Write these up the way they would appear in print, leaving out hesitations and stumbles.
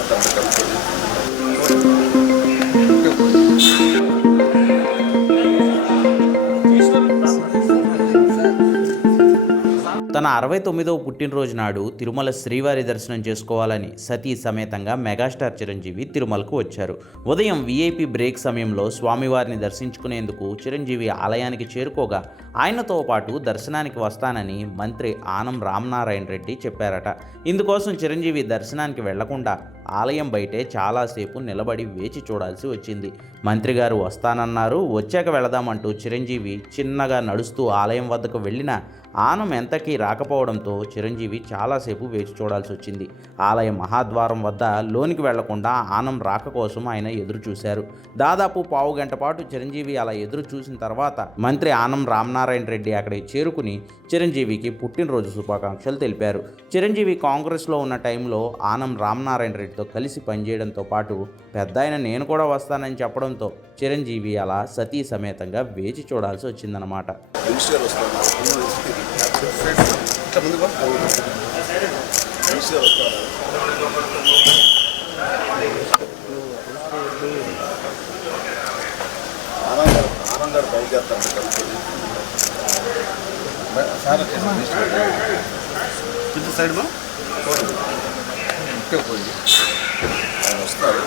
తన 69వ పుట్టినరోజు నాడు తిరుమల శ్రీవారి దర్శనం చేసుకోవాలని సతీ సమేతంగా మెగాస్టార్ చిరంజీవి తిరుమలకు వచ్చారు. ఉదయం వీఐపీ బ్రేక్ సమయంలో స్వామివారిని దర్శించుకునేందుకు చిరంజీవి ఆలయానికి చేరుకోగా ఆయనతో పాటు దర్శనానికి వస్తానని మంత్రి ఆనం రామనారాయణ రెడ్డి చెప్పారట. ఇందుకోసం చిరంజీవి దర్శనానికి వెళ్లకుండా ఆలయం బయటే చాలాసేపు నిలబడి వేచి చూడాల్సి వచ్చింది. మంత్రి గారు వస్తానన్నారు, వచ్చాక వెళదామంటూ చిరంజీవి చిన్నగా నడుస్తూ ఆలయం వద్దకు వెళ్ళినా ఆనం ఎంతకీ రాకపోవడంతో చిరంజీవి చాలాసేపు వేచి చూడాల్సి వచ్చింది. ఆలయ మహాద్వారం వద్ద లోనికి వెళ్లకుండా ఆనం రాక కోసం ఆయన ఎదురు చూశారు. దాదాపు పావు గంట పాటు చిరంజీవి అలా ఎదురు చూసిన తర్వాత మంత్రి ఆనం రామనారాయణ రెడ్డి అక్కడికి చేరుకుని చిరంజీవికి పుట్టినరోజు శుభాకాంక్షలు తెలిపారు. చిరంజీవి కాంగ్రెస్లో ఉన్న టైంలో ఆనం రామనారాయణ రెడ్డితో కలిసి పనిచేయడంతో పాటు పెద్దాయన నేను కూడా వస్తానని చెప్పడంతో చిరంజీవి అలా సతీ సమేతంగా వేచి చూడాల్సి వచ్చిందన్నమాట. సైడ్ మా వస్తారు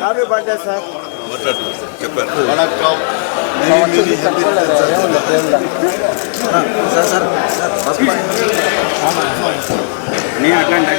హ్యాపీ బర్త్డే సార్. చెప్పారు నేను అట్లాంటి